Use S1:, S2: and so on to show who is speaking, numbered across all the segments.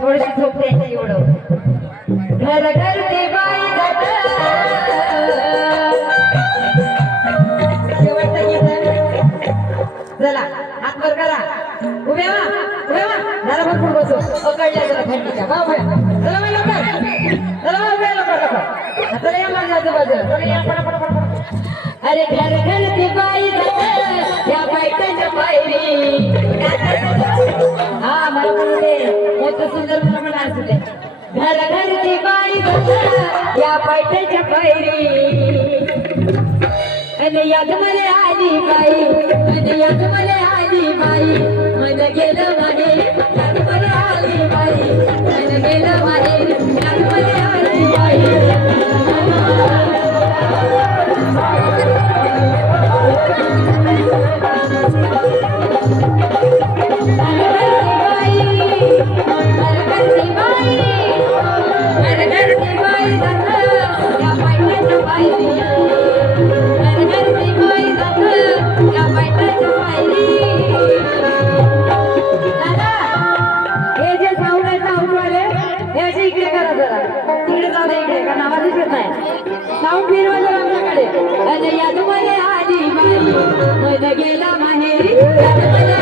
S1: थोडीशी झोपते एवढं. घर बाई शेवटचं गीत चला हातभर करा. उभे वा उभे वा जरा भरपूर बसू. अकळल्या जरा थंडीच्या वा उभ्या. चला मग लवकर. चला मग उभ्या लवकर लवकर. चला या माझ्या आजूबाजूला चला या अरे घर घर ती बाई घर घर बाई जात या बायकाच्या पायरी. आणि याद मला आली बाई आणि याद मला आली बाई. मन गेलं मागे इकडे कारण आवाज येत नाही साऊंड फिरवा जरा आमच्याकडे. आणि याद मला आली बाई. मन गेला माहेरी.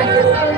S1: Thank you.